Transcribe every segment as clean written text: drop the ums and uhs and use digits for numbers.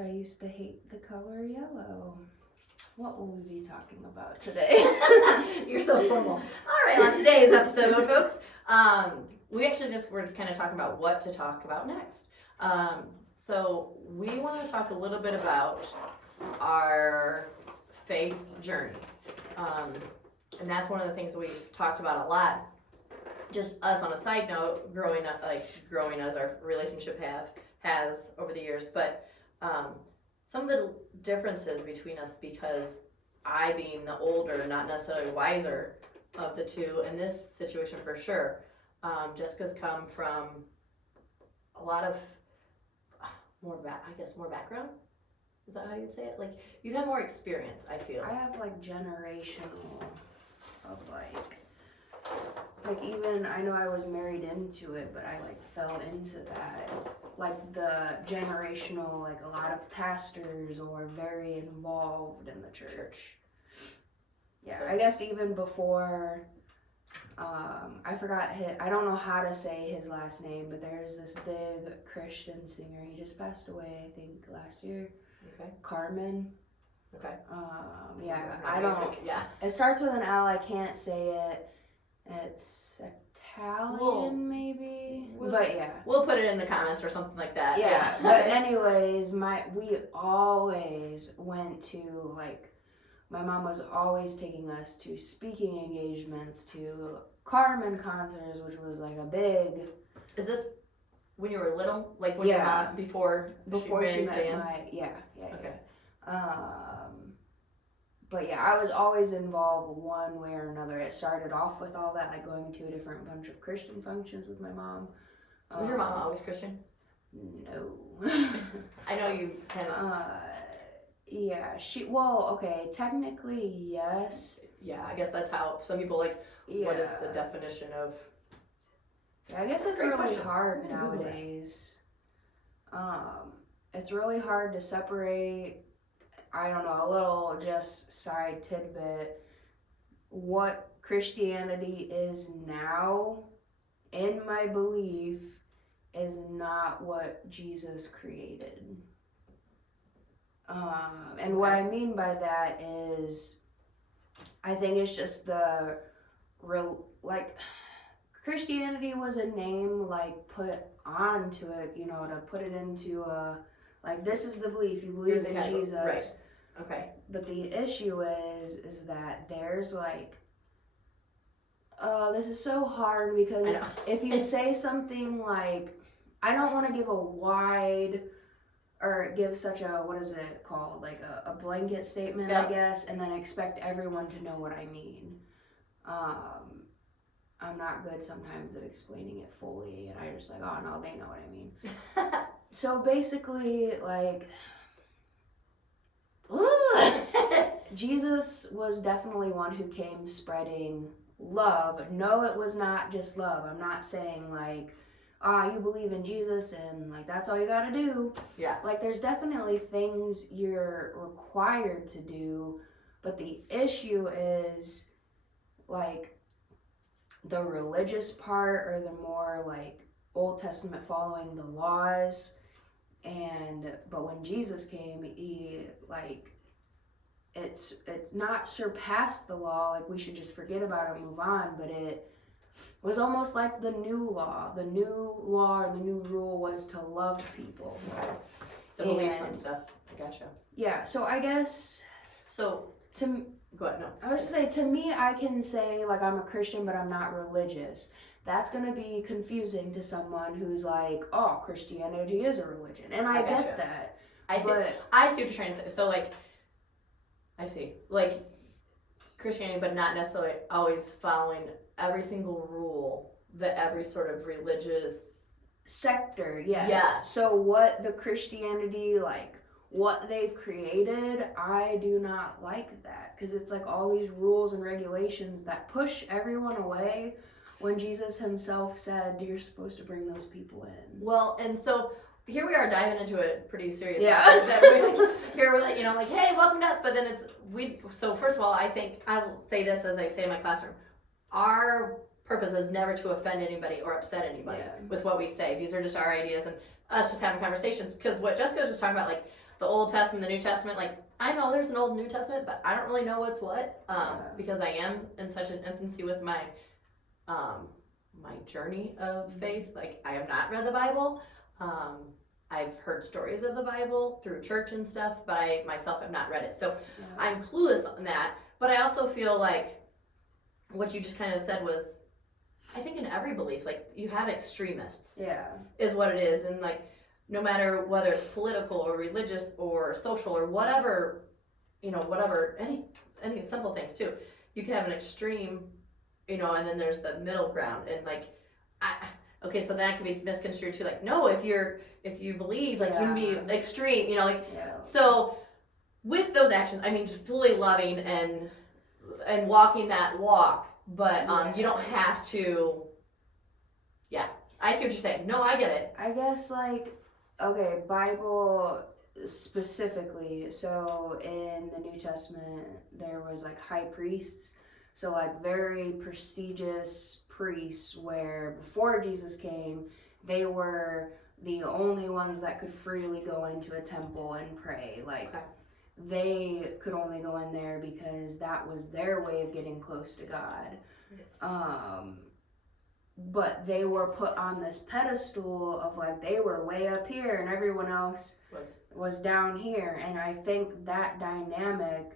I used to hate the color yellow. What will we be talking about today? You're so formal. All right, on today's episode, folks, we actually were kind of talking about what to talk about next. So we want to talk a little bit about our faith journey. And that's one of the things that we've talked about a lot. Just us on a side note, growing as our relationship has over the years, but some of the differences between us, because I, being the older, not necessarily wiser of the two in this situation for sure, Jessica's come from a lot of more background. Is that how you'd say it? Like, you've had more experience, I feel. I have like generational of like even, I know I was married into it, but I like fell into that. Like the generational, like a lot of pastors or very involved in the church. Yeah, so, I guess even before, I forgot I don't know how to say his last name, but there's this big Christian singer. He just passed away, I think, last year. Okay. Carmen. Okay. Yeah, I don't. Yeah. It starts with an L. I can't say it. It's Italian, maybe. But yeah. We'll put it in the comments or something like that. Yeah. But anyways, we always went to, like, my mom was always taking us to speaking engagements, to Carmen concerts, which was like a big. Is this when you were little? Like when your mom, before she met Dan? Yeah. Okay. But yeah, I was always involved one way or another. It started off with all that, like going to a different bunch of Christian functions with my mom. Was your mom always Christian? No. I know you kind of. Yeah, technically, yes. Yeah, I guess that's how some people like, what is the definition of? Yeah, I guess it's really hard nowadays. It's really hard to separate, I don't know, a little just side tidbit, what Christianity is now, in my belief, is not what Jesus created. And what I mean by that is, I think it's just Christianity was a name, like, put onto it, to put it into like, this is the belief, you believe in Jesus. Right. Okay. But the issue is that there's, like, this is so hard, because if you say something like, I don't want to give a wide, or give such a, what is it called, like a blanket statement, I guess, and then expect everyone to know what I mean. I'm not good sometimes at explaining it fully, and I just like, oh no, they know what I mean. So basically, like, Jesus was definitely one who came spreading love. No, it was not just love. I'm not saying, like, you believe in Jesus and, like, that's all you gotta do. Yeah. Like, there's definitely things you're required to do, but the issue is, like, the religious part, or the more, like, Old Testament following the laws. But when Jesus came, he, like, it's not surpassed the law, like, we should just forget about it and move on, but it was almost like the new law. The new law, or the new rule, was to love people. The beliefs and stuff. I gotcha. Yeah, so I guess. So. Go ahead, no. I was going to say, to me, I can say, like, I'm a Christian, but I'm not religious. That's going to be confusing to someone who's like, oh, Christianity is a religion. And I get that. I see what you're trying to say. So, like, I see. Like, Christianity, but not necessarily always following every single rule that every sort of religious sector, yes. So what the Christianity, like, what they've created, I do not like that, because it's like all these rules and regulations that push everyone away, when Jesus himself said you're supposed to bring those people in. Well, and so here we are diving into it pretty serious. Yeah. Here we're like, like, hey, welcome to us. But then so first of all, I think I will say this as I say in my classroom. Our purpose is never to offend anybody or upset anybody with what we say. These are just our ideas and us just having conversations. Because what Jessica was just talking about, like, the Old Testament, the New Testament, like I know there's an Old and New Testament, but I don't really know what's what, because I am in such an infancy with my my journey of faith. Like I have not read the Bible. I've heard stories of the Bible through church and stuff, but I myself have not read it. So I'm clueless on that. But I also feel like what you just kind of said was, I think in every belief, like you have extremists. Is what it is. And like, no matter whether it's political or religious or social or whatever, whatever, any simple things too. You can have an extreme, and then there's the middle ground. And like, okay, so that can be misconstrued too. Like, no, if you believe, like you can be extreme, So with those actions, I mean, just fully loving and walking that walk, but you don't have to. Yeah, I see what you're saying. No, I get it. I guess like, okay, Bible specifically. So in the New Testament, there was like high priests. So like very prestigious priests where before Jesus came, they were the only ones that could freely go into a temple and pray. Like they could only go in there because that was their way of getting close to God. But they were put on this pedestal of like they were way up here and everyone else was down here. And I think that dynamic,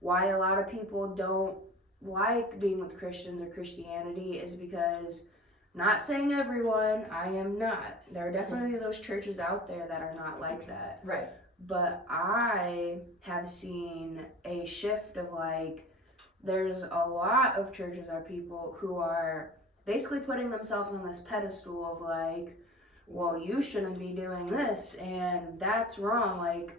why a lot of people don't like being with Christians or Christianity, is because, not saying everyone, I am not. There are definitely those churches out there that are not like that. Right. But I have seen a shift of like, there's a lot of churches or people who are basically putting themselves on this pedestal of like, well, you shouldn't be doing this and that's wrong. Like,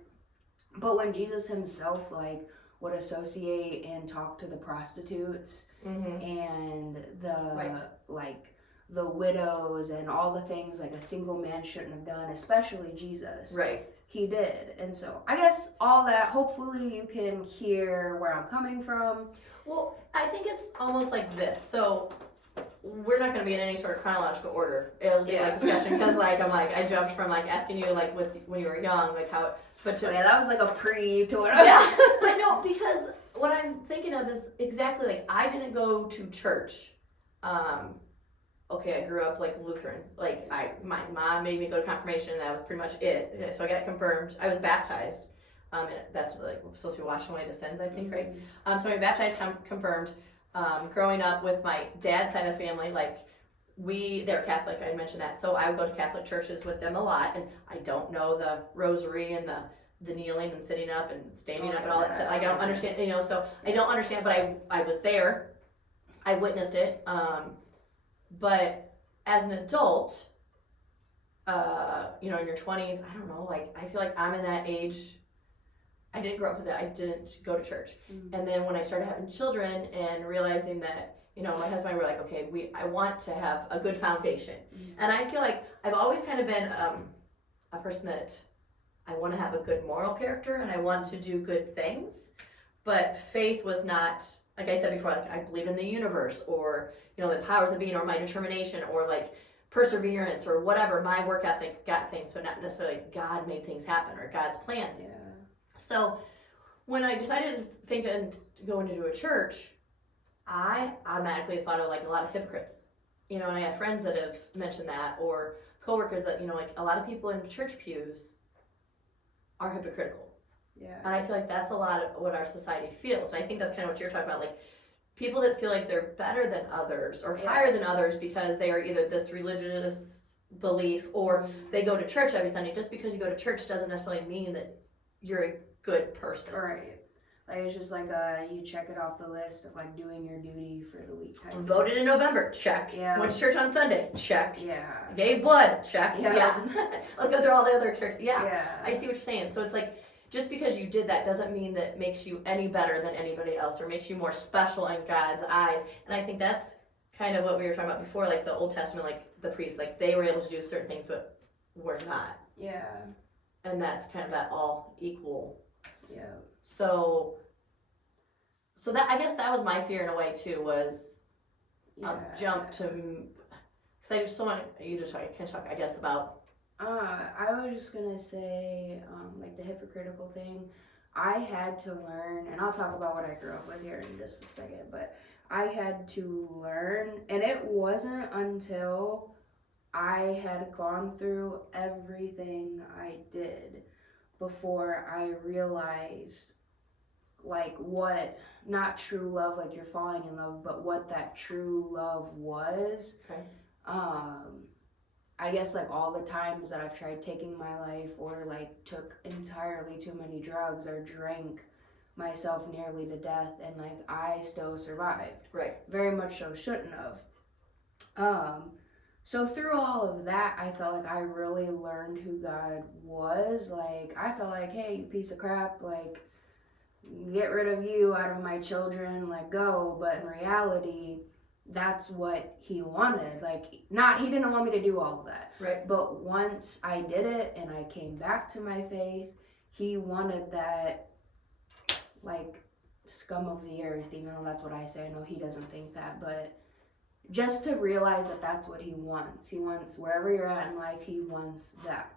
but when Jesus himself like would associate and talk to the prostitutes and the like the widows and all the things like a single man shouldn't have done, especially Jesus. Right. He did. And so I guess all that, hopefully you can hear where I'm coming from. Well, I think it's almost like this. So we're not going to be in any sort of chronological order. It'll be like discussion because like I jumped from like asking you like with when you were young, like how, but to that was like a pre to what but no, because what I'm thinking of is exactly like I didn't go to church. Okay, I grew up like Lutheran. Like my mom made me go to confirmation, and that was pretty much it. So I got confirmed. I was baptized. And that's like we're supposed to be washing away the sins, I think, right? So I got baptized, confirmed. Growing up with my dad's side of the family, like they're Catholic. I mentioned that, so I would go to Catholic churches with them a lot. And I don't know the rosary and the kneeling and sitting up and standing up and all that stuff. I don't understand, So I don't understand, but I was there. I witnessed it. But as an adult, in your 20s, I don't know, like, I feel like I'm in that age. I didn't grow up with it. I didn't go to church. And then when I started having children and realizing that, my husband and I were like, okay, I want to have a good foundation. And I feel like I've always kind of been a person that I want to have a good moral character and I want to do good things. But faith was not, like I said before, like I believe in the universe or, the powers of being or my determination or like perseverance or whatever. My work ethic got things, but not necessarily God made things happen or God's plan. Yeah. So when I decided to think and go into a church, I automatically thought of like a lot of hypocrites. And I have friends that have mentioned that or coworkers that, like a lot of people in church pews are hypocritical. Yeah. And I feel like that's a lot of what our society feels. And I think that's kind of what you're talking about, like people that feel like they're better than others or higher than others because they are either this religious belief or they go to church every Sunday. Just because you go to church doesn't necessarily mean that you're a good person. Right. Like it's just like you check it off the list of like doing your duty for the week. Voted in November, check. Yeah. Went to church on Sunday, check. Yeah. Gave blood, check. Yeah. Let's go through all the other characters. Yeah. I see what you're saying. So it's like just because you did that doesn't mean that makes you any better than anybody else or makes you more special in God's eyes. And I think that's kind of what we were talking about before, like the Old Testament, like the priests, like they were able to do certain things, but we're not. Yeah. And that's kind of that all equal. Yeah. So that I guess that was my fear in a way too, was I'll jump to, because I just so want you to talk, I guess, about I was just gonna say, like the hypocritical thing. I had to learn, and I'll talk about what I grew up with here in just a second, but I had to learn, and it wasn't until I had gone through everything I did before I realized, like, what, not true love, like you're falling in love, but what that true love was. Okay. Um, I guess like all the times that I've tried taking my life or like took entirely too many drugs or drank myself nearly to death and like I still survived. Right. Very much so shouldn't have. Um so through all of that I felt like I really learned who God was. Like I felt like, hey, you piece of crap, like get rid of you out of my children, like go. But in reality, that's what he wanted. Like, not, he didn't want me to do all of that. Right. But once I did it and I came back to my faith, he wanted that, like, scum of the earth, even though that's what I say. I know he doesn't think that, but just to realize that that's what he wants. He wants, wherever you're at in life, he wants that.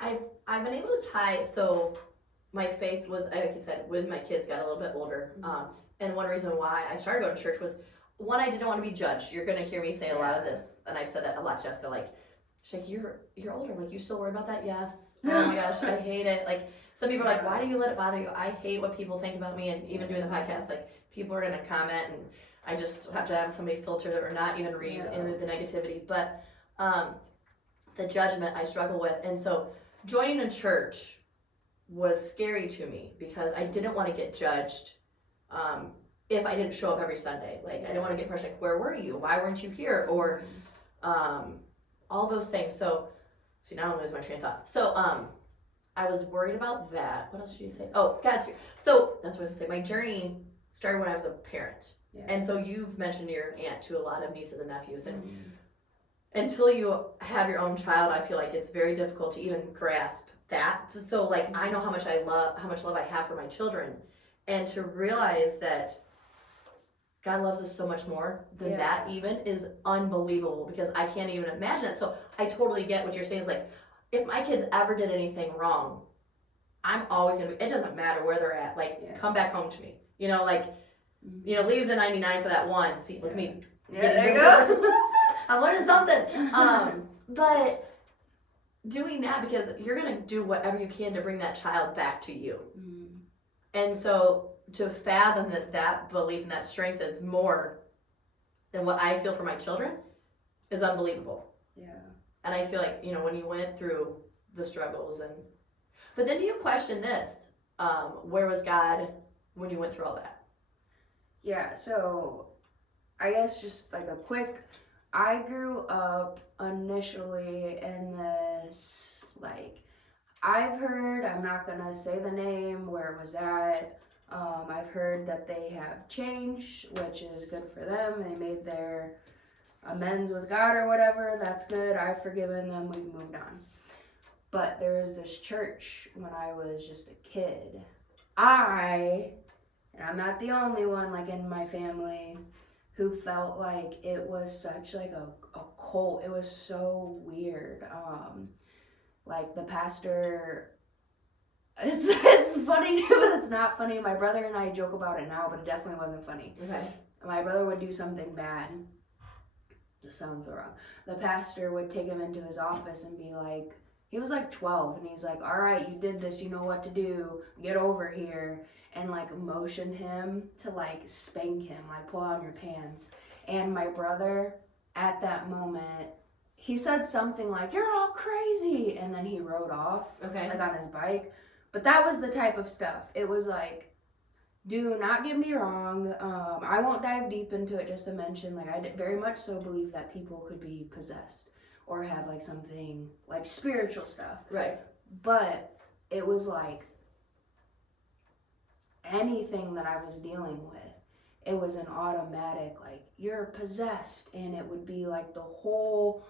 I've been able to tie, so my faith was, like you said, when my kids got a little bit older. And one reason why I started going to church was, one, I didn't want to be judged. You're going to hear me say a lot of this, and I've said that a lot to Jessica, like, she's like, you're older, like, you still worry about that? Yes. Oh my gosh, I hate it. Like, some people are like, why do you let it bother you? I hate what people think about me, and even doing the podcast, like, people are going to comment, and I just have to have somebody filter it or not even read into the negativity. But the judgment I struggle with, and so joining a church was scary to me because I didn't want to get judged if I didn't show up every Sunday. Like, I didn't want to get pressure, like, where were you? Why weren't you here? Or all those things. So, see, now I'm losing my train of thought. So, I was worried about that. What else did you say? Oh, God's fear. So, that's what I was going to say. My journey started when I was a parent. Yeah. And so you've mentioned you're an aunt to a lot of nieces and nephews. And until you have your own child, I feel like it's very difficult to even grasp that. So like, I know how much love I have for my children, and to realize that God loves us so much more than that even is unbelievable, because I can't even imagine it. So I totally get what you're saying. Is like, if my kids ever did anything wrong, I'm always gonna be, it doesn't matter where they're at, like come back home to me, you know, like leave the 99 for that one. See, look at me. Yeah, there you go. I'm learning something. But doing that, because you're going to do whatever you can to bring that child back to you. And so to fathom that belief and that strength is more than what I feel for my children is unbelievable. Yeah. And I feel like, when you went through the struggles but then do you question this? Where was God when you went through all that? Yeah, so I guess just like a quick, I grew up initially in this, like, I've heard, I'm not gonna say the name, where it was at. I've heard that they have changed, which is good for them. They made their amends with God or whatever. That's good. I've forgiven them. We've moved on. But there was this church when I was just a kid. And I'm not the only one, like, in my family who felt like it was such like a cult. It was so weird. Like the pastor, it's funny too, but it's not funny. My brother and I joke about it now, but it definitely wasn't funny. Okay. My brother would do something bad. This sounds so wrong. The pastor would take him into his office and be like, he was like 12, and he's like, all right, you did this, you know what to do, get over here, and like motion him to like spank him, like pull out your pants. And my brother, at that moment, he said something like, you're all crazy, and then he rode off, like on his bike. But that was the type of stuff. It was like, do not get me wrong, I won't dive deep into it, just to mention, like, I very much so believe that people could be possessed or have like something like spiritual stuff. Right. But it was like anything that I was dealing with, it was an automatic, like, you're possessed, and it would be like the whole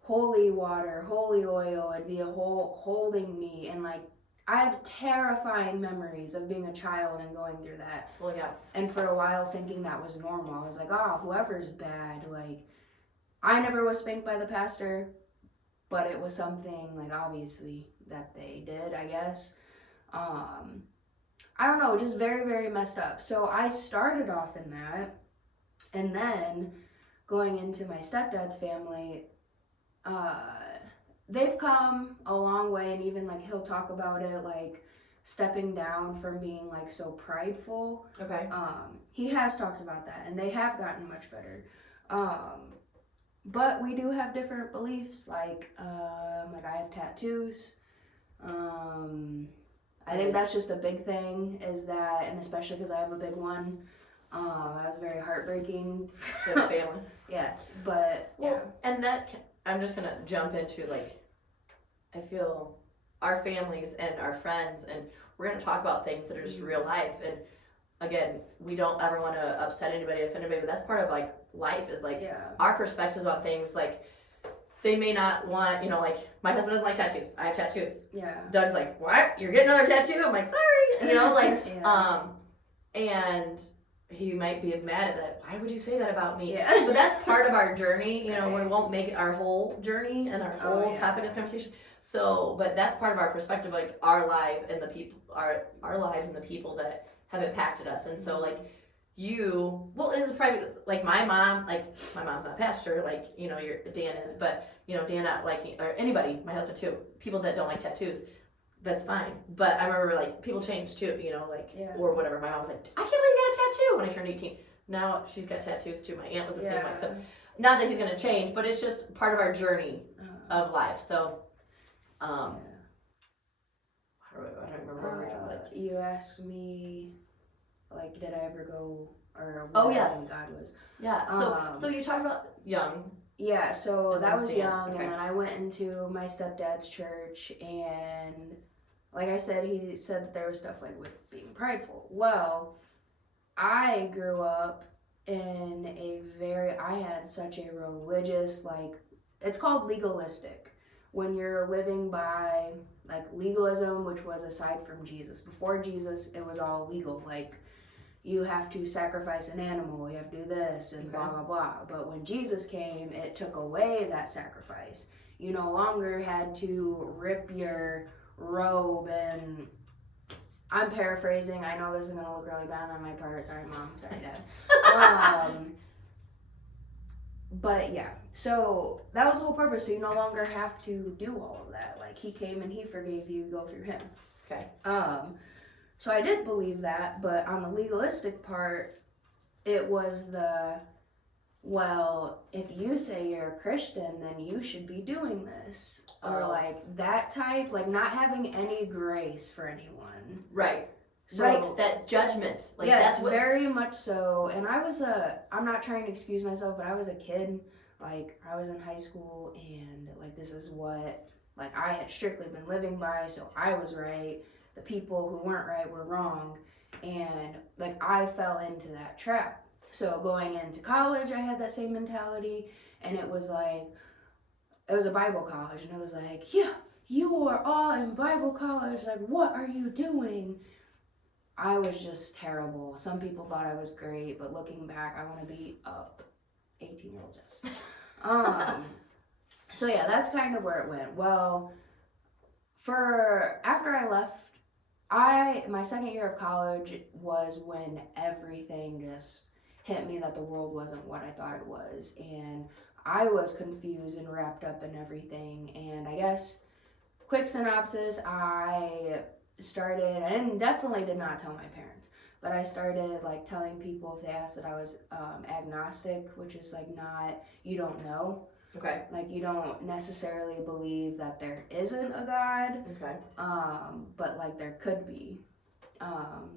holy water, holy oil, it'd be a whole holding me, and like, I have terrifying memories of being a child and going through that. Well, yeah. And for a while thinking that was normal. I was like, oh, whoever's bad, like, I never was spanked by the pastor. but it was something like obviously that they did, I guess. I don't know, just very, very messed up. So I started off in that, and then going into my stepdad's family, uh, they've come a long way, and even like he'll talk about it, like stepping down from being like so prideful. Okay. He has talked about that, and they have gotten much better. But we do have different beliefs. Like I have tattoos. I think that's just a big thing. Is that, and especially because I have a big one. That was very heartbreaking For the family. Yes, but yeah. And I'm just gonna jump into like, I feel our families and our friends, and we're gonna talk about things that are just real life. And again, we don't ever want to upset anybody, offend anybody, but that's part of like life is like our perspectives on things. Like they may not want, like my husband doesn't like tattoos. I have tattoos. Yeah. Doug's like, what? You're getting another tattoo? I'm like, sorry. And he might be mad at that. Why would you say that about me? Yeah. But that's part of our journey. We won't make it our whole journey and our whole topic of conversation. So, but that's part of our perspective, like our life and the people, our lives and the people that have impacted us. And so, like this is probably like my mom's not a pastor, like your Dan is, but Dan not liking, or anybody, my husband too, people that don't like tattoos. That's fine. But I remember like people change too, or whatever. My mom was like, I can't believe you got a tattoo when I turned 18. Now she's got tattoos too. My aunt was the same way. So not that he's gonna change, but it's just part of our journey of life. So I don't remember what you asked me, like, did I ever go, or what yes. God was. Yeah. So you talked about young. Yeah, so that was young, okay. And then I went into my stepdad's church, and like I said, he said that there was stuff like with being prideful. Well, I grew up in I had such a religious, like, it's called legalistic. When you're living by, like, legalism, which was aside from Jesus. Before Jesus, it was all legal, like, you have to sacrifice an animal, you have to do this, and blah, blah, blah. But when Jesus came, it took away that sacrifice. You no longer had to rip your robe, and I'm paraphrasing. I know this is going to look really bad on my part. Sorry, Mom. Sorry, Dad. But yeah, so that was the whole purpose. So you no longer have to do all of that. Like, he came and he forgave you, go through him. Okay. So I did believe that, but on the legalistic part, it was well, if you say you're a Christian, then you should be doing this. Or like that type, like not having any grace for anyone. Right. So, right, that judgment. Like yes, that's very much so. And I'm not trying to excuse myself, but I was a kid. Like, I was in high school, and like this is what, like, I had strictly been living by, so I was right. The people who weren't right were wrong, and like I fell into that trap. So going into college, I had that same mentality, and it was a Bible college, and it was like, yeah, you are all in Bible college, like, what are you doing? I was just terrible. Some people thought I was great, but looking back, I want to beat up 18-year-old Jess. So yeah, that's kind of where it went. Well, after I left, my second year of college was when everything just hit me that the world wasn't what I thought it was, and I was confused and wrapped up in everything. And I guess, quick synopsis, I definitely did not tell my parents, but I started like telling people if they asked that I was agnostic, which is like you don't know. Okay. Like, you don't necessarily believe that there isn't a God. Okay. But like there could be.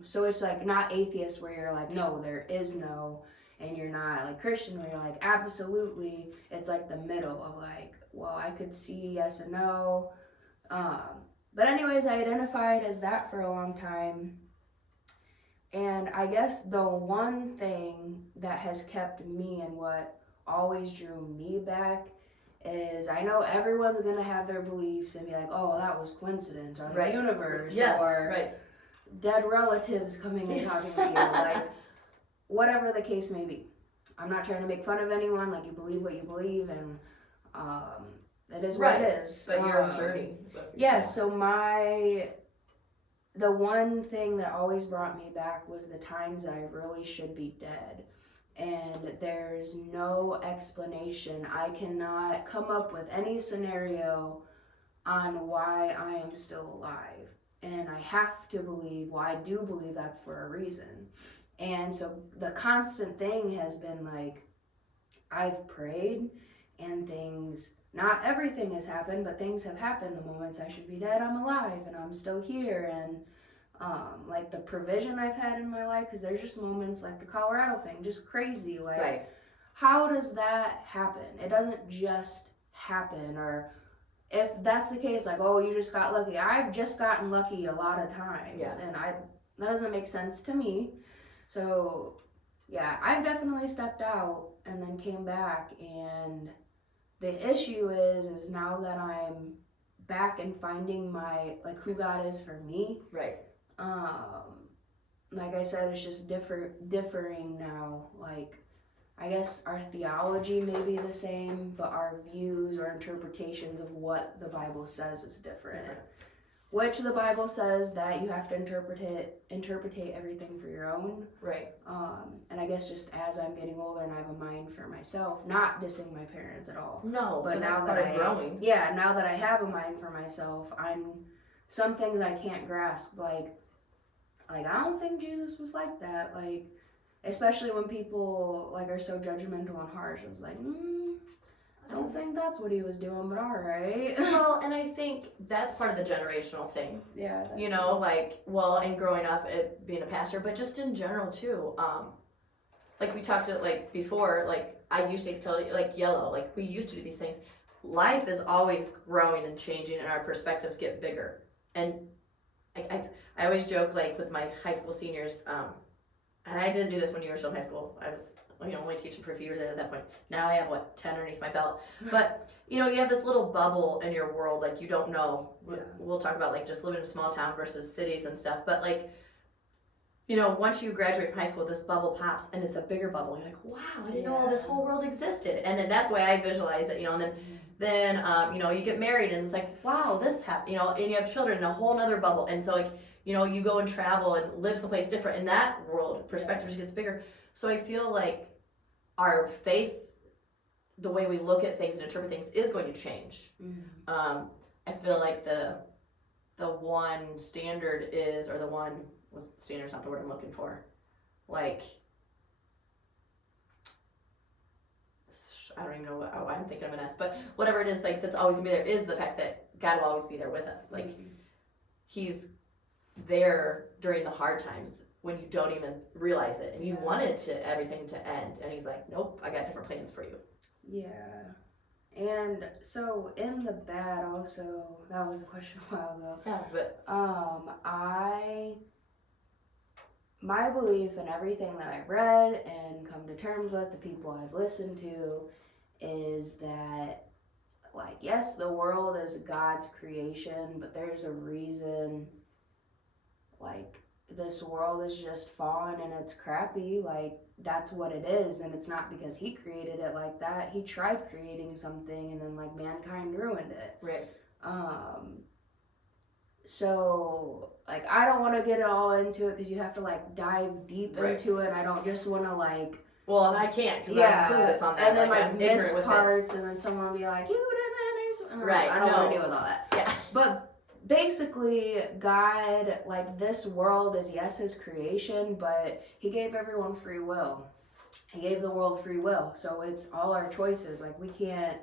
So it's like not atheist where you're like, no, there is no, and you're not like Christian where you're like, absolutely. It's like the middle of like, well, I could see yes and no. But anyways, I identified as that for a long time. And I guess the one thing that has kept me and what always drew me back is, I know everyone's going to have their beliefs and be like, oh, that was coincidence, or the universe, or dead relatives coming and talking to you, like, whatever the case may be. I'm not trying to make fun of anyone, like, you believe what you believe, and It is Right. what it is. But your journey. Yeah, so the one thing that always brought me back was the times that I really should be dead. And there's no explanation. I cannot come up with any scenario on why I am still alive. And I have to believe, well, I do believe that's for a reason. And so the constant thing has been like, I've prayed and things, not everything has happened, but things have happened. The moments I should be dead, I'm alive and I'm still here. And like the provision I've had in my life, because there's just moments like the Colorado thing, just crazy. Like, right. How does that happen? It doesn't just happen. Or if that's the case, like, oh, you just got lucky. I've just gotten lucky a lot of times. Yeah. And that doesn't make sense to me. So yeah, I've definitely stepped out and then came back, and the issue is now that I'm back and finding my, like, who God is for me. Right. Like I said, it's just differing now. Like, I guess our theology may be the same, but our views or interpretations of what the Bible says is different. Which the Bible says that you have to interpretate everything for your own. Right. And I guess just as I'm getting older and I have a mind for myself, not dissing my parents at all. No, but now that's that part of growing. Yeah, now that I have a mind for myself, some things I can't grasp. Like I don't think Jesus was like that. Like, especially when people like are so judgmental and harsh. I was like, I don't think that's what he was doing, but all right. Well, and I think that's part of the generational thing. Yeah. You know, like, well, and growing up, being a pastor, but just in general too. Like we talked to like before, like I used to call it like yellow. Like we used to do these things. Life is always growing and changing, and our perspectives get bigger. And I always joke like with my high school seniors. And I didn't do this when you were still in high school. I was only teaching for a few years at that point. Now I have 10 underneath my belt. But you have this little bubble in your world, like you don't know. Yeah. We'll talk about like just living in a small town versus cities and stuff. But like, once you graduate from high school, this bubble pops and it's a bigger bubble. You're like, wow, I didn't know this whole world existed. And then that's why I visualize it, and then you get married and it's like, wow, this happened, and you have children in a whole nother bubble. And so like, you go and travel and live someplace different. In that world, perspective just gets bigger. So I feel like our faith, the way we look at things and interpret things, is going to change. Mm-hmm. I feel like the one standard is, or the one, standard's not the word I'm looking for. Like, I don't even know why I'm thinking of an S, but whatever it is, like that's always gonna be there is the fact that God will always be there with us. Like, He's there during the hard times when you don't even realize it, and you wanted everything to end, and He's like, nope, I got different plans for you. Yeah. And so in the bad also, that was a question a while ago. Yeah, but my belief in everything that I've read and come to terms with, the people I've listened to, is that, like, yes, the world is God's creation, but there's a reason, like, this world is just fallen and it's crappy. Like, that's what it is, and it's not because He created it like that. He tried creating something, and then, like, mankind ruined it. Right. So, like, I don't want to get it all into it because you have to, like, dive deep into it, and I don't just want to, like... Well, and I can't because I'm clueless on that. And then, like I'm miss parts, and then someone will be like, you didn't... Right. I don't want to deal with all that. Yeah. But basically, God, like, this world is, yes, His creation, but He gave everyone free will. He gave the world free will, so it's all our choices. Like, we can't...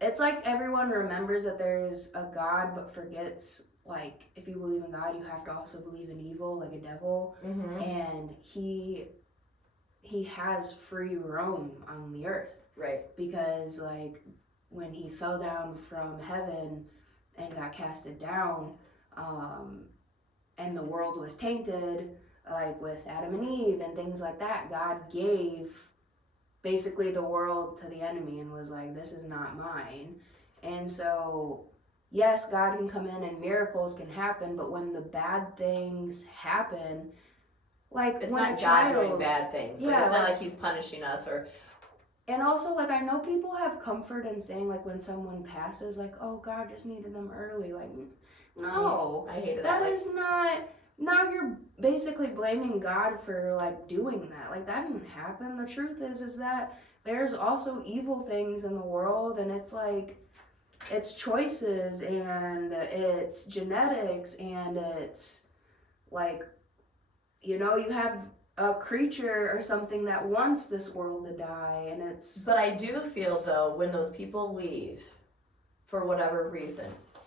It's like everyone remembers that there's a God, but forgets, like, if you believe in God, you have to also believe in evil, like a devil. Mm-hmm. And he has free roam on the earth. Right. Because, like, when He fell down from heaven and got casted down, and the world was tainted, like with Adam and Eve and things like that, God gave basically the world to the enemy and was like, this is not mine. And so, yes, God can come in and miracles can happen, but when the bad things happen, like, it's when not God doing bad things. Like, it's not like He's punishing us, or And also, like, I know people have comfort in saying, like, when someone passes, like, oh, God just needed them early. Like, no. I hated That that. is not. Now you're basically blaming God for, like, doing that. Like, that didn't happen. The truth is that there's also evil things in the world, and it's like, it's choices, and it's genetics, and it's, like, you know, you have a creature or something that wants this world to die, and it's. But I do feel though, when those people leave, for whatever reason,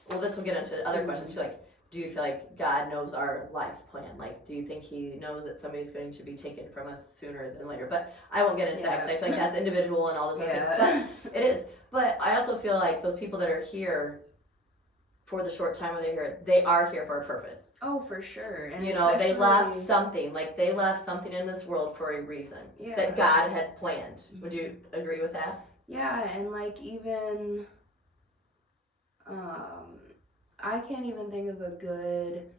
well, this will get into other questions too. Like, do you feel like God knows our life plan? Like, do you think He knows that somebody's going to be taken from us sooner than later? But I won't get into that because I feel like that's individual and all those other things. But it is. But I also feel like those people that are here for the short time where they're here, they are here for a purpose. Oh, for sure. And you know, they left something. Like, they left something in this world for a reason that God had planned. Mm-hmm. Would you agree with that? Yeah, and like even, I can't even think of a good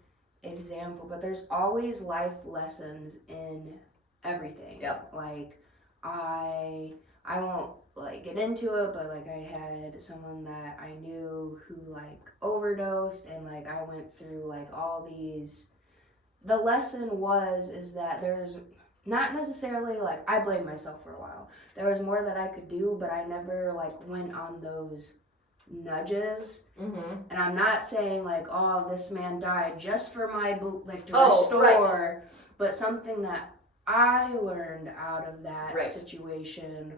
example, but there's always life lessons in everything. Yep. Like, I won't like get into it, but like I had someone that I knew who like overdosed, and like I went through like all these. The lesson is that there's not necessarily like I blamed myself for a while. There was more that I could do, but I never like went on those nudges. Mm-hmm. And I'm not saying like, oh, this man died just for my like to restore, right. But something that I learned out of that situation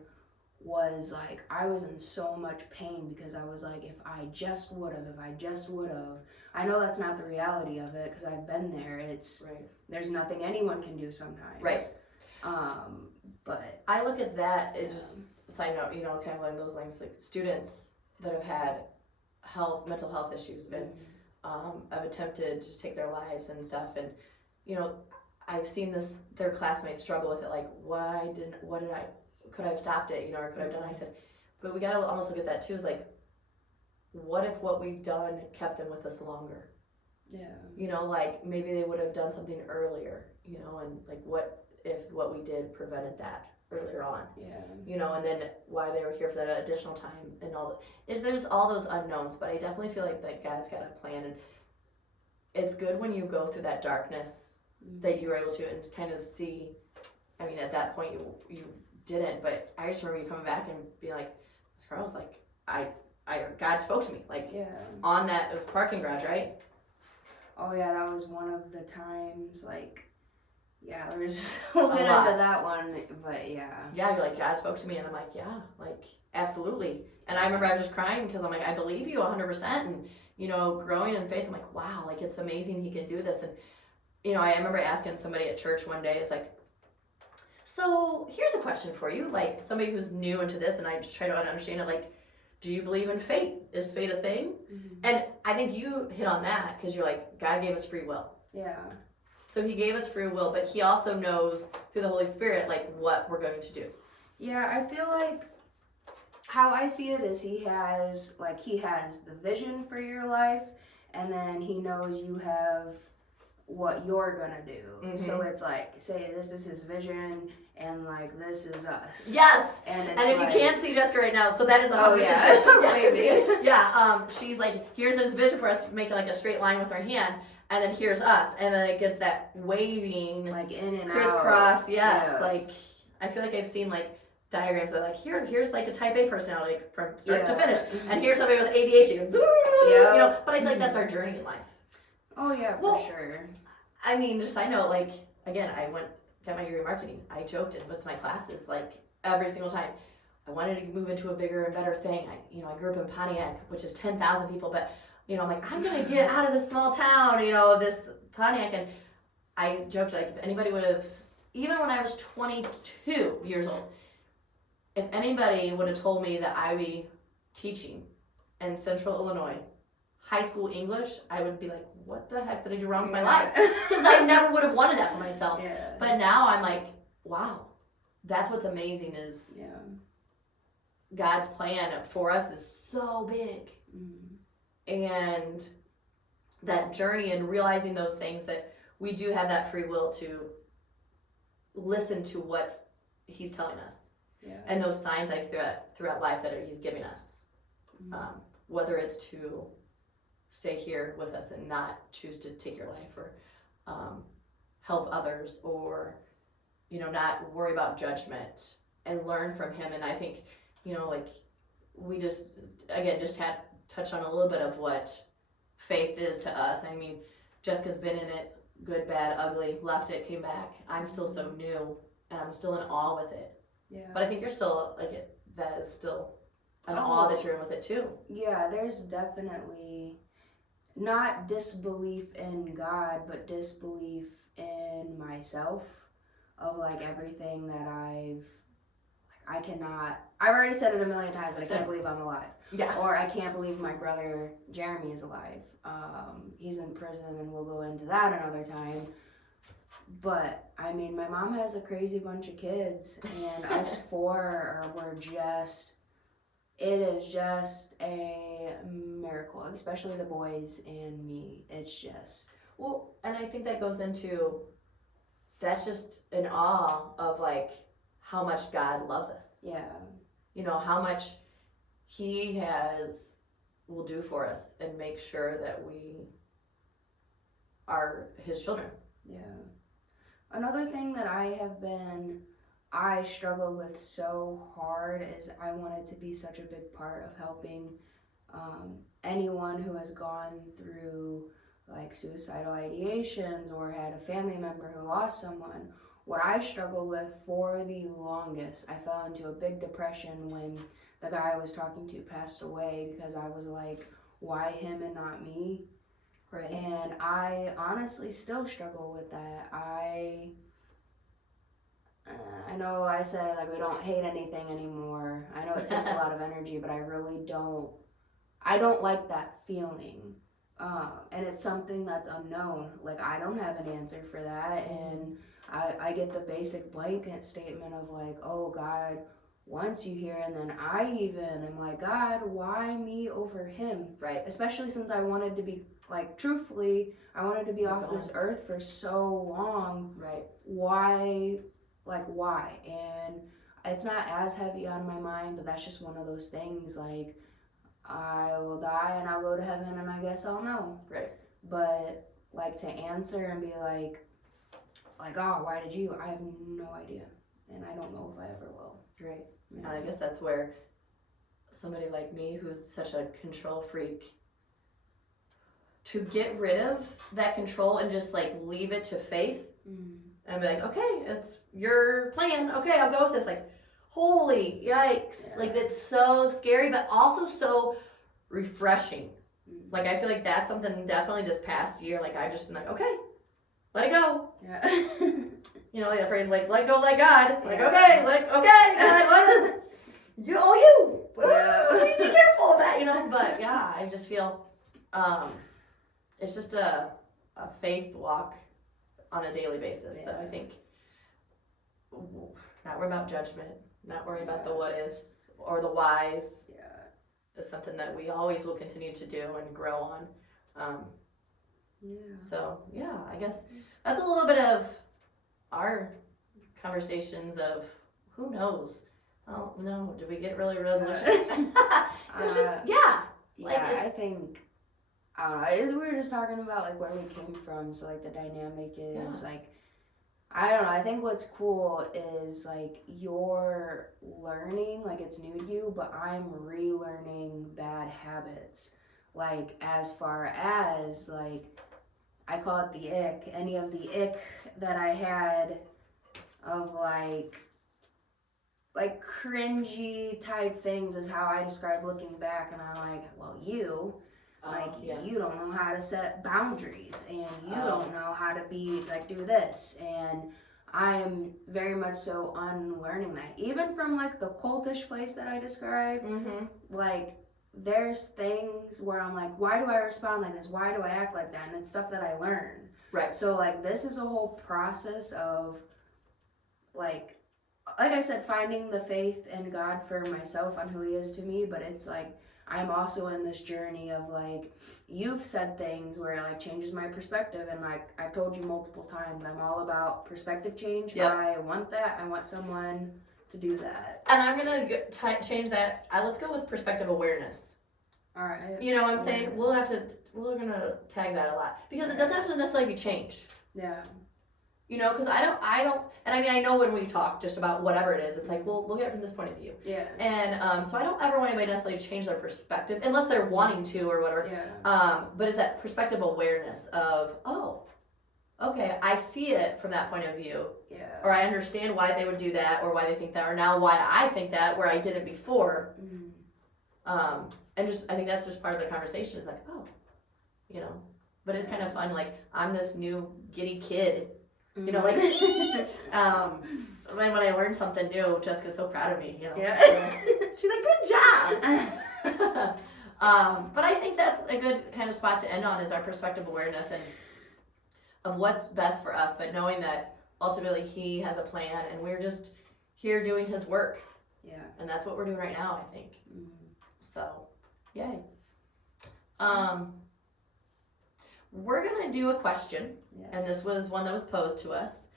was like I was in so much pain because I was like, if I just would have. I know that's not the reality of it because I've been there. It's there's nothing anyone can do sometimes. Right. But I look at that. It just side note, you know, kind of along those lines, like students that have had mental health issues and have attempted to take their lives and stuff, and you know, I've seen their classmates struggle with it. Like, could I have stopped it, you know, or could I have done it? I said, but we gotta almost look at that too. Is like, what if what we've done kept them with us longer? Yeah. You know, like maybe they would have done something earlier, you know, and like what if what we did prevented that earlier on? Yeah. You know, and then why they were here for that additional time and all that. There's all those unknowns, but I definitely feel like that God's got a plan, and it's good when you go through that darkness that you were able to and kind of see. I mean, at that point you didn't, but I just remember you coming back and being like, this girl was like, God spoke to me, like on that, it was parking garage, right? Oh yeah, that was one of the times, like, yeah, there was just a bit into that one, but yeah. Yeah, you're like, God spoke to me, and I'm like, yeah, like, absolutely. And I remember I was just crying because I'm like, I believe you 100%, and, you know, growing in faith, I'm like, wow, like, it's amazing He can do this. And, you know, I remember asking somebody at church one day, it's like, so here's a question for you, like somebody who's new into this, and I just try to understand it, like, do you believe in fate? Is fate a thing? Mm-hmm. And I think you hit on that because you're like, God gave us free will. Yeah. So He gave us free will, but He also knows through the Holy Spirit, like, what we're going to do. Yeah, I feel like how I see it is He has the vision for your life, and then He knows you have what you're gonna do. Mm-hmm. So it's like, say this is His vision, and like this is us. Yes. And if you can't see Jessica right now, so that is 100%. Maybe. Yeah. She's like, here's this vision for us to make like a straight line with our hand, and then here's us, and then it gets that waving, like in and crisscross. Out. Yes. Yeah. Like, I feel like I've seen like diagrams that like here's like a type A personality, like, from start to finish, and here's somebody with ADHD. You know, but I feel like that's our journey in life. Oh yeah, for sure. I mean, just I know, like, again, got my degree in marketing. I joked it with my classes, like, every single time. I wanted to move into a bigger and better thing. I grew up in Pontiac, which is 10,000 people, but, you know, I'm like, I'm going to get out of this small town, you know, this Pontiac. And I joked, like, if anybody would have, even when I was 22 years old, if anybody would have told me that I would be teaching in Central Illinois, high school English, I would be like, what the heck did I do wrong with my life? Because I never would have wanted that for myself. Yeah. But now I'm like, wow, that's what's amazing is God's plan for us is so big. And that journey and realizing those things, that we do have that free will to listen to what He's telling us. And those signs like throughout life that he's giving us, whether it's to stay here with us and not choose to take your life, or help others, or not worry about judgment and learn from him. And I think like we just had touched on a little bit of what faith is to us. I mean, Jessica's been in it, good, bad, ugly, left it, came back. I'm still so new, and I'm still in awe with it. Yeah. But I think you're still that is still an awe that you're in with it too. Yeah, there's definitely not disbelief in God, but disbelief in myself, of like everything that I've already said it a million times, but I can't believe I'm alive. Yeah. Or I can't believe my brother Jeremy is alive. He's in prison, and we'll go into that another time. But I mean, my mom has a crazy bunch of kids, and us four it is just a miracle, especially the boys and me. It's just. Well, and I think that goes into, that's just an awe of like how much God loves us. Yeah. How much he will do for us and make sure that we are his children. Yeah. Another thing that I struggled with so hard is I wanted to be such a big part of helping anyone who has gone through like suicidal ideations or had a family member who lost someone. What I struggled with for the longest, I fell into a big depression when the guy I was talking to passed away, because I was like, why him and not me? Right. And I honestly still struggle with that. I know I said like we don't hate anything anymore. I know it takes a lot of energy, but I really don't. I don't like that feeling, and it's something that's unknown. Like I don't have an answer for that, and I get the basic blanket statement of like, oh, God wants you here, and then I am like, God, why me over him? Right. Especially since I wanted to be, like, truthfully, I wanted to be off this earth for so long. Right. Why? And it's not as heavy on my mind, but that's just one of those things, like, I will die and I'll go to heaven and I guess I'll know. Right. But, like, to answer and be like, oh, why did you? I have no idea. And I don't know if I ever will. Right. Yeah. And I guess that's where somebody like me, who's such a control freak, to get rid of that control and just like leave it to faith and be like, okay, it's your plan. Okay, I'll go with this. Like, holy yikes. Yeah. Like, that's so scary, but also so refreshing. Like, I feel like that's something definitely this past year, like, I've just been like, okay, let it go. Yeah. Like the phrase, like, let go, let God. Like, okay, God, let it. You. Yeah. Please be careful of that, But yeah, I just feel it's just a faith walk on a daily basis. Yeah. So I think not worry about judgment, not worry about the what ifs or the whys. Yeah. Is something that we always will continue to do and grow on. So yeah, I guess that's a little bit of our conversations of who knows. Oh no, did we get really resolution? It's just I think I don't know. We were just talking about like where we came from, so like the dynamic is like I don't know. I think what's cool is like you're learning, like it's new to you, but I'm relearning bad habits. Like as far as like I call it the ick. Any of the ick that I had of like cringy type things is how I describe looking back, and I'm like, well, you don't know how to set boundaries, and you don't know how to be like do this, and I am very much so unlearning that. Even from like the cultish place that I described, like there's things where I'm like, why do I respond like this? Why do I act like that? And it's stuff that I learned. Right. So like this is a whole process of like I said, finding the faith in God for myself on who he is to me, but it's like I'm also in this journey of like you've said things where it like changes my perspective, and like I've told you multiple times I'm all about perspective change. Yep. I want that. I want someone to do that. And I'm gonna change that. Let's go with perspective awareness. All right. You know what I'm saying? We're gonna tag that a lot because it doesn't have to necessarily be change. Yeah. You know, because I don't, and I mean, I know when we talk just about whatever it is, it's like, well, look at it from this point of view. Yeah. And so I don't ever want anybody to necessarily change their perspective unless they're wanting to or whatever. Yeah. But it's that perspective awareness of, oh, okay, I see it from that point of view. Yeah. Or I understand why they would do that or why they think that, or now why I think that where I didn't before. Mm-hmm. And just, I think that's just part of the conversation is like, oh, you know, but it's kind of fun. Like, I'm this new giddy kid. You know, like, when I learned something new, Jessica's so proud of me, you know. Yeah. She's like, good job. But I think that's a good kind of spot to end on is our perspective awareness and of what's best for us, but knowing that ultimately he has a plan and we're just here doing his work. Yeah. And that's what we're doing right now, I think. Mm-hmm. So, yay. We're going to do a question. Yes. And this was one that was posed to us.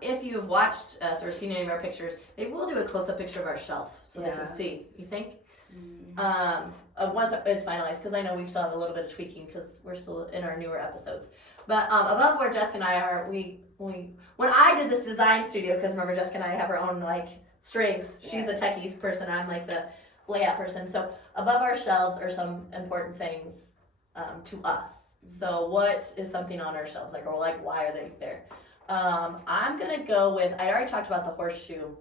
If you've watched us or seen any of our pictures, maybe we'll do a close-up picture of our shelf so they can see. You think? Mm-hmm. Once it's finalized, because I know we still have a little bit of tweaking because we're still in our newer episodes. But above where Jessica and I are, we when I did this design studio, because remember Jessica and I have our own like strengths. She's the techies person. I'm like the layout person. So above our shelves are some important things to us. So what is something on our shelves, like, or like why are they there? I'm gonna go with, I already talked about the horseshoe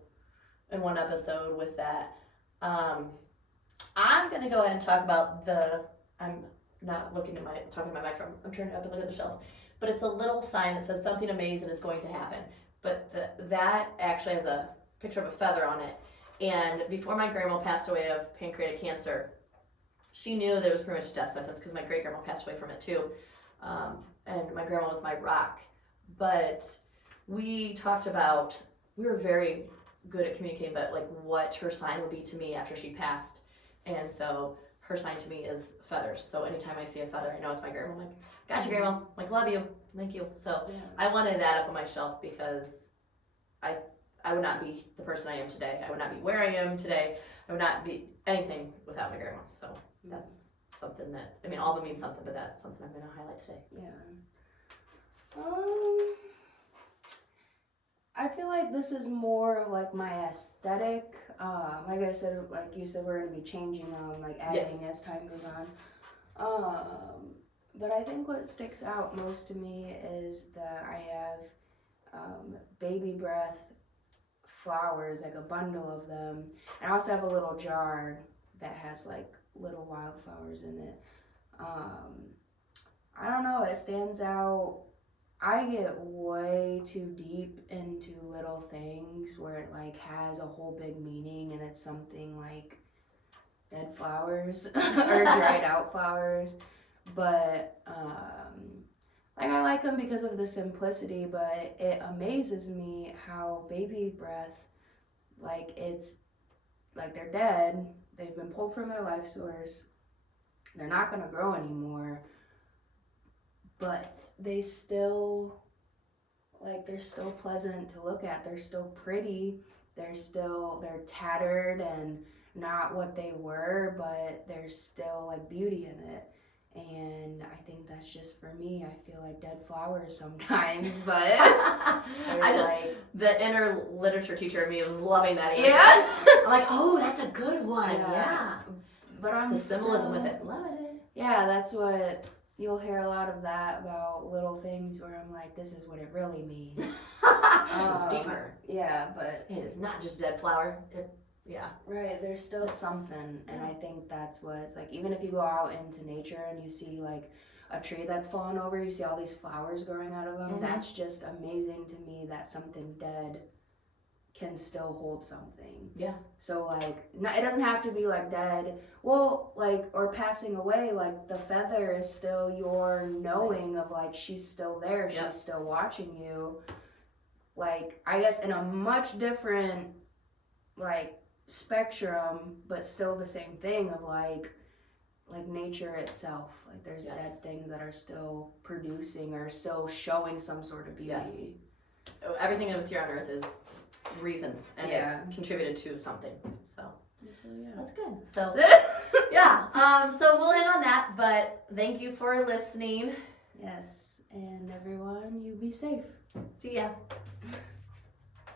in one episode with that. I'm gonna go ahead and talk about I'm not looking at talking to my microphone, I'm turning it up and look at the shelf. But it's a little sign that says something amazing is going to happen. But that actually has a picture of a feather on it. And before my grandma passed away of pancreatic cancer, she knew that it was pretty much a death sentence because my great grandma passed away from it too. And my grandma was my rock. But we talked about, we were very good at communicating, but like what her sign would be to me after she passed. And so her sign to me is feathers. So anytime I see a feather, I know it's my grandma. I'm like, gotcha, grandma. I'm like, love you. Thank you. So I wanted that up on my shelf because I would not be the person I am today. I would not be where I am today. I would not be anything without my grandma. So that's something that, I mean, all of them mean something, but that's something I'm going to highlight today. Yeah. I feel like this is more of like my aesthetic. Like I said, like you said, we're going to be changing like adding as time goes on. But I think what sticks out most to me is that I have baby breath flowers, like a bundle of them. And I also have a little jar that has like little wildflowers in it. I don't know, it stands out. I get way too deep into little things where it like has a whole big meaning and it's something like dead flowers or dried out flowers. But like I like them because of the simplicity, but it amazes me how baby breath, like it's like they're dead, they've been pulled from their life source, they're not gonna grow anymore, but they still, like, they're still pleasant to look at, they're still pretty, they're tattered and not what they were, but there's still like beauty in it. And I think that's just for me. I feel like dead flowers sometimes, but the inner literature teacher of me was loving that. Yeah. I'm like, oh, that's a good one. Yeah. But I'm the symbolism with it. Love it. Yeah, that's what you'll hear a lot of that about little things where I'm like, this is what it really means. It's deeper. Yeah, but it is not just dead flower. Yeah. Right, there's still something, and I think that's what it's like. Even if you go out into nature and you see like a tree that's fallen over, you see all these flowers growing out of them. Mm-hmm. That's just amazing to me that something dead can still hold something. Yeah. So like, it doesn't have to be like dead. Well, like, or passing away. Like the feather is still your knowing of like she's still there. She's still watching you. Like I guess in a much different like spectrum, but still the same thing of like nature itself. Like there's dead things that are still producing or still showing some sort of beauty. Yes. Everything that was here on earth is reasons, and Yeah. it's contributed to something. So Yeah. that's good. So yeah. So we'll end on that. But thank you for listening. Yes, and everyone, you be safe. See ya.